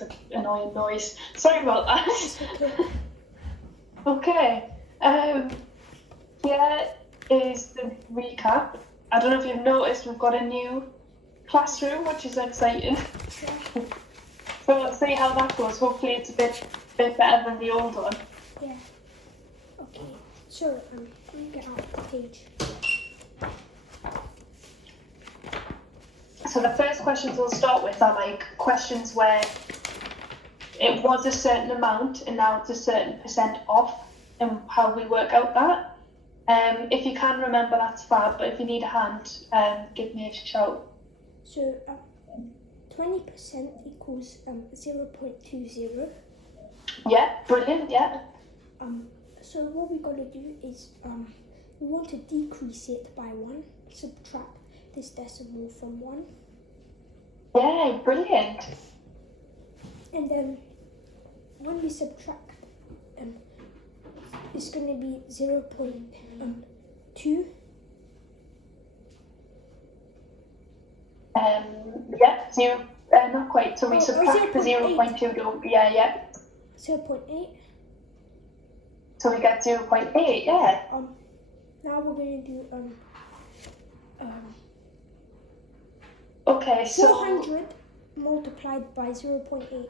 makes an annoying noise. Sorry about that. Okay. Here is the recap. I don't know if you've noticed, we've got a new classroom, which is exciting. Yeah. So we'll see how that goes. Hopefully it's a bit better than the old one. Yeah. Okay. So let me get out the page. So the first questions we'll start with are like questions where it was a certain amount and now it's a certain percent off, and how we work out that. If you can remember, that's fab, but if you need a hand, give me a shout. So 20% equals 0.20. Yeah, brilliant, yeah. So what we got to do is we want to decrease it by 1, subtract this decimal from 1. Yeah, brilliant. And then when we subtract, it's going to be 0.2. Yeah, zero, not quite. So we subtract the 0.2, don't we? Yeah. 0.8. So we get 0.8, yeah. Now we're going to do okay, so 400 multiplied by 0.8.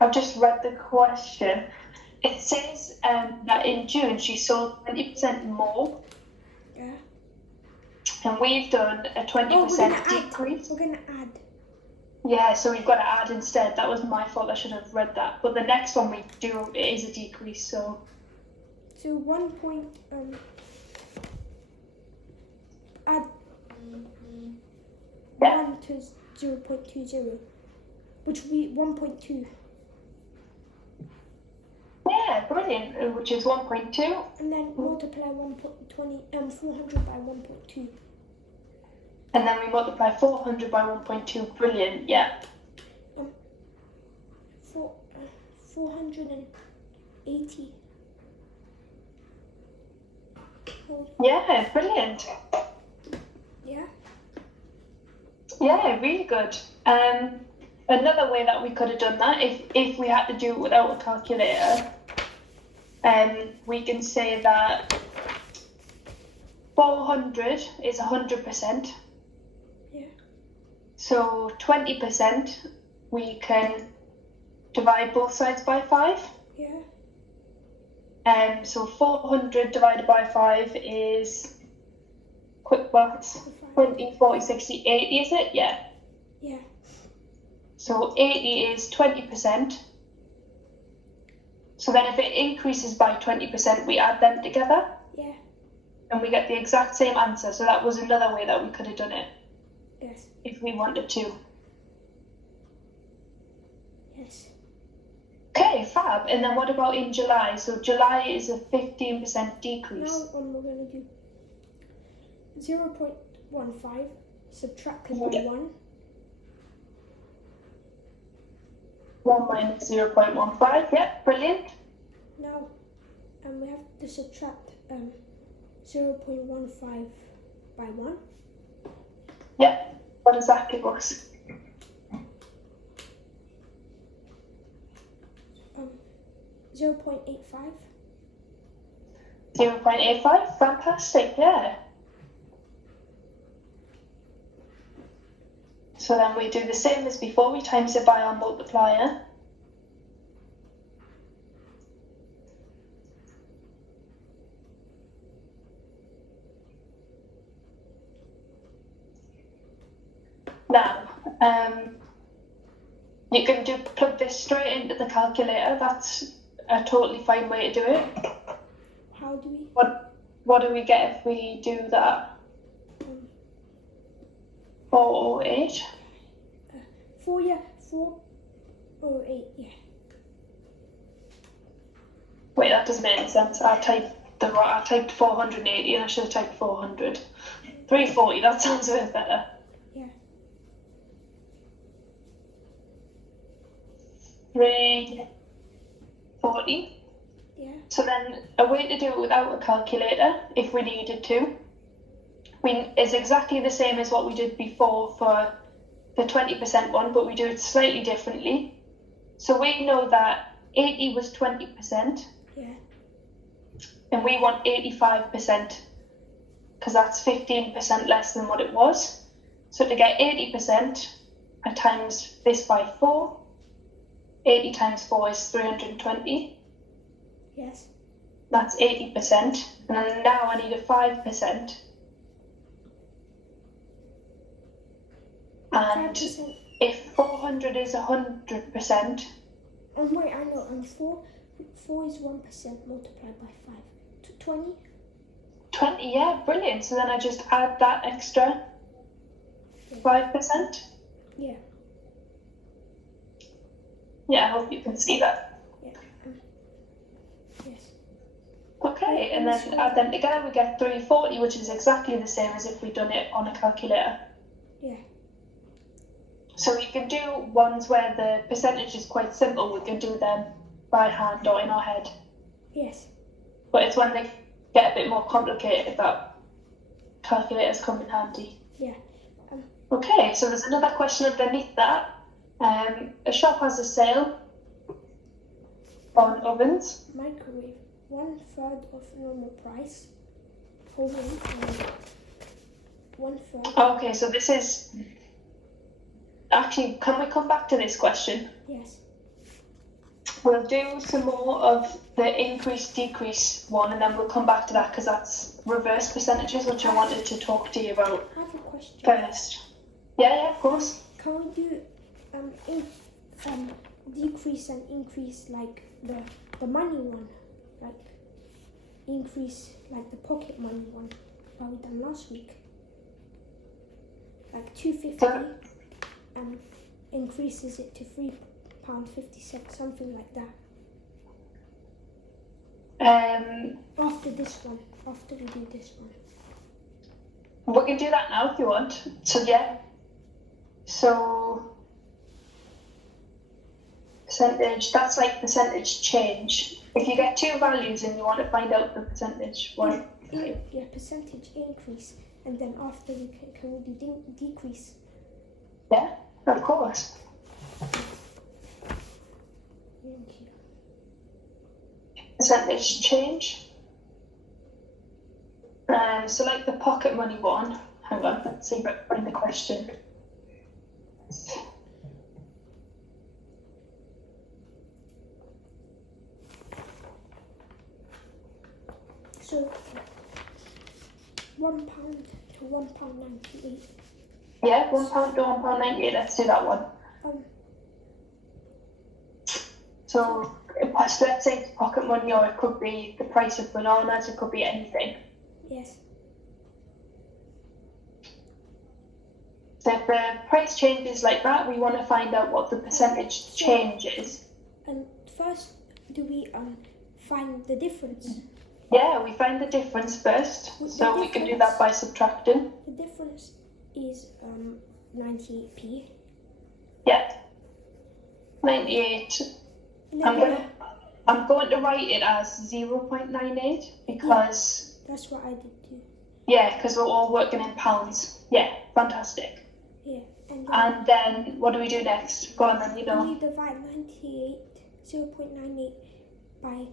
I've just read the question. It says that in June she sold 20% more. Yeah. And we've done a 20% decrease. We're going to add. Yeah, so we've got to add instead. That was my fault. I should have read that. But the next one we do, it is a decrease. So 1 add 1 to 0.20, which will be 1.2. yeah, brilliant. Which is 1.2. And then multiply 400 by 1.2. And then we multiply 400 by 1.2. Brilliant. Yeah. 480. Yeah, brilliant. Yeah. Yeah, really good. Another way that we could have done that, if we had to do it without a calculator, we can say that 400 is 100%. Yeah. So 20%, we can divide both sides by 5. Yeah. So 400 divided by 5 is, quick maths, 20, 40, 60, 80, is it? Yeah. Yeah. So 80 is 20%. So then if it increases by 20%, we add them together. Yeah. And we get the exact same answer. So that was another way that we could have done it. Yes. If we wanted to. Yes. Okay, fab. And then what about in July? So July is a 15% decrease. Now we're going to do 0.15 subtracted by 1. 1 minus 0.15, yeah, brilliant. Now we have to subtract 0.15 by 1. Yeah, what does that give us? 0.85. 0.85, fantastic, yeah. So then we do the same as before, we times it by our multiplier. Now, you can plug this straight into the calculator. That's a totally fine way to do it. How do we? What do we get if we do that? 408. 408, yeah. Wait, that doesn't make any sense. I typed 480 and I should have typed 400. 340, that sounds a bit better. Yeah. 340. Yeah. So then a way to do it without a calculator, if we needed to, is exactly the same as what we did before for the 20% one, but we do it slightly differently. So we know that 80 was 20%, Yeah. and we want 85%, because that's 15% less than what it was. So to get 80%, I times this by 4. 80 times 4 is 320. Yes. That's 80%. And then now I need a 5%. And 5%. if 400 is 100%, Wait, I know. 4 is 1% multiplied by 5. 20? 20, yeah, brilliant. So then I just add that extra 5%. Yeah. Yeah, I hope you can see that. Yeah. Yes. Okay, and then add them together, we get 340, which is exactly the same as if we'd done it on a calculator. Yeah. So we can do ones where the percentage is quite simple, we can do them by hand or in our head. Yes. But it's when they get a bit more complicated that calculators come in handy. Yeah. Okay, so there's another question underneath that. A shop has a sale on ovens. Microwave, 1/3 of normal price. Oven, 1/3. Okay, so this is... Actually, can we come back to this question? Yes. We'll do some more of the increase-decrease one, and then we'll come back to that because that's reverse percentages, which I wanted to talk to you about I have a question. first. Yeah, of course. Can we do decrease and increase like the money one, like increase like the pocket money one that we done last week, like 250, increases it to £3.56, something like that. After this one, after we do this one. We can do that now if you want. So yeah. So percentage, that's like percentage change. If you get two values and you want to find out the percentage one. Yeah, percentage increase, and then after we can we do decrease. Yeah, of course. Thank you. Percentage change. So like the pocket money one. Hang on, let's see if I can find the question. So £1 to £1.98. Yeah, £1 to £1.98. Let's do that one. So let's say it's pocket money, or it could be the price of bananas. It could be anything. Yes. So if the price changes like that, we want to find out what the percentage change is. And first, do we find the difference? Yeah, we find the difference first. So we can do that by subtracting. The difference is 98p. Yeah. 98. I'm going to write it as 0.98 because... Yeah, that's what I did too. Yeah, because we're all working in pounds. Yeah, fantastic. Yeah. And then what do we do next? Go on then, you know. We divide 0.98 by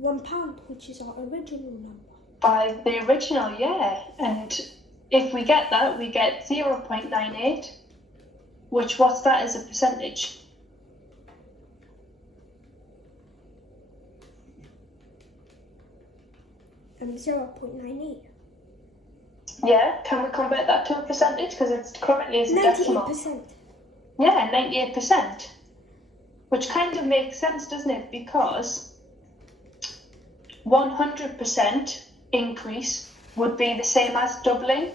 £1, which is our original number. By the original, yeah. And if we get that, we get 0.98, which what's that as a percentage? And 0.98. Yeah, can we convert that to a percentage? Because it's currently as a decimal. 98%. Yeah, 98%. Which kind of makes sense, doesn't it? Because 100% increase would be the same as doubling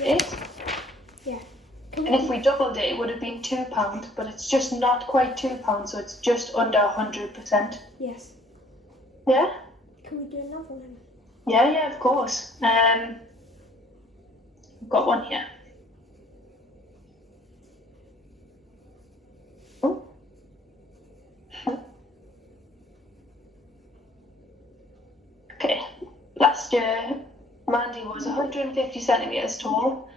it. Yeah. And if we doubled it, it would have been £2, but it's just not quite £2, so it's just under 100%. Yes. Yeah? Can we do another one? Yeah, of course. I've got one here. Oh. Okay. Last year, Mandy was 150 centimetres tall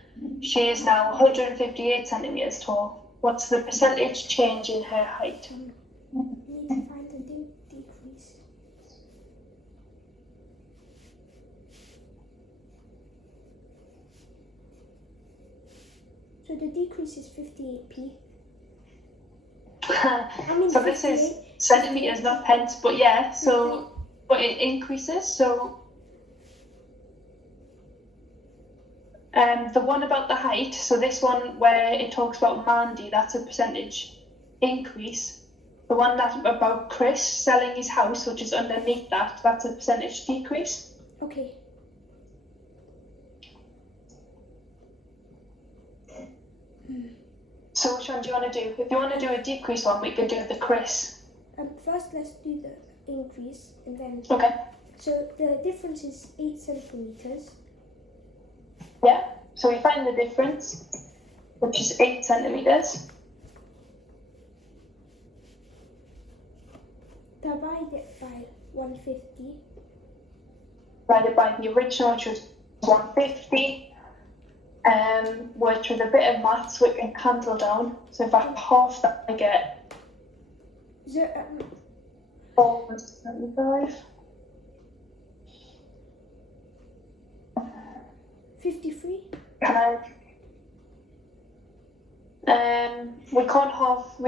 She is now 158 centimeters tall. What's the percentage change in her height? Need to find the decrease. So the decrease is 58p. So this is centimeters, not pence, but yeah, so, but it increases, so the one about the height, so this one where it talks about Mandy, that's a percentage increase. The one that about Chris selling his house, which is underneath that, that's a percentage decrease. Okay. So which one do you want to do? If you want to do a decrease one, we can do the Chris. First, let's do the increase, and then. Okay. So the difference is 8 centimeters. Yeah. So we find the difference, which is 8 centimeters. Divide it by 150. Divided by the original, which was 150. Which with a bit of maths we can cancel down. So if I half that, I get 475. 53. Can I? We can't half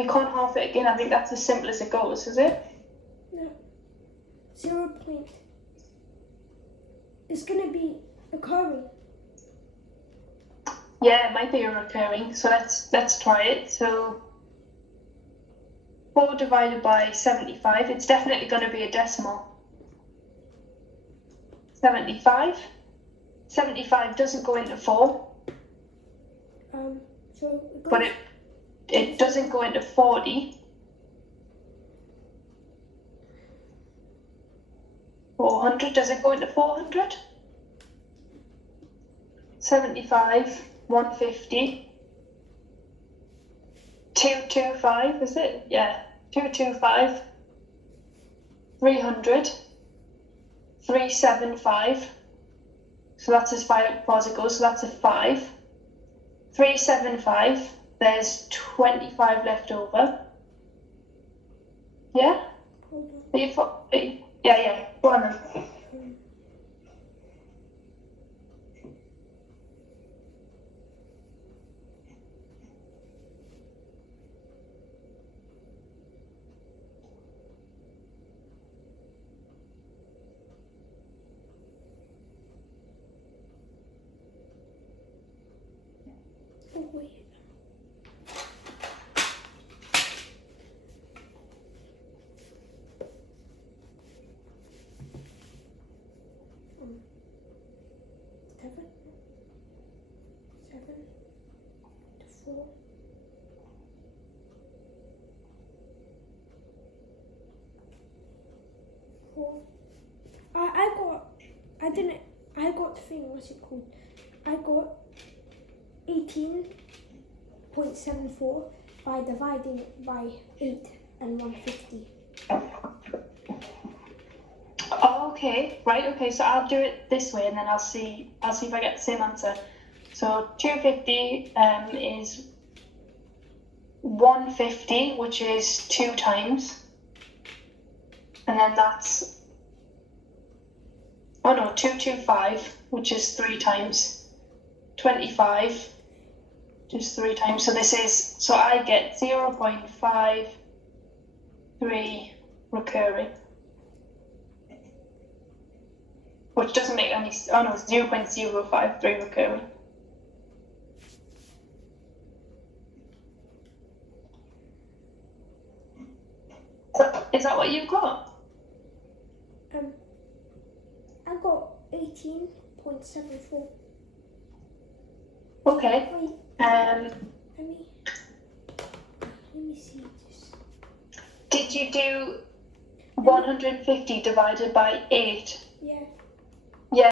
it again. I think that's as simple as it goes, is it? No. 0 point. It's gonna be occurring. Yeah, it might be a recurring. So let's try it. So 4 divided by 75. It's definitely going to be a decimal. 75. 75 doesn't go into 4. So it goes, But it doesn't go into 40. 400. Does it go into 400? 75. 150, 225, is it? Yeah, 225, 300, 375. So that's as far as it goes. So that's a 5. 375. There's 25 left over. Yeah. Yeah. Go on then. oh wait. Seven to 4. I got the thing, what's it called? I got 18.74 by dividing it by 8 and 150. Oh, okay, right, okay, so I'll do it this way and then I'll see if I get the same answer. So 250 is 150, which is 2 times. And then that's 225, which is 3 times. 25, just 3 times. So I get 0.53 recurring. Which doesn't make any sense. Oh no, it's 0.053 recurring. Is that what you've got? I got 18.74. Okay. Wait, Let me see this. Did you do 150 divided by 8? Yeah.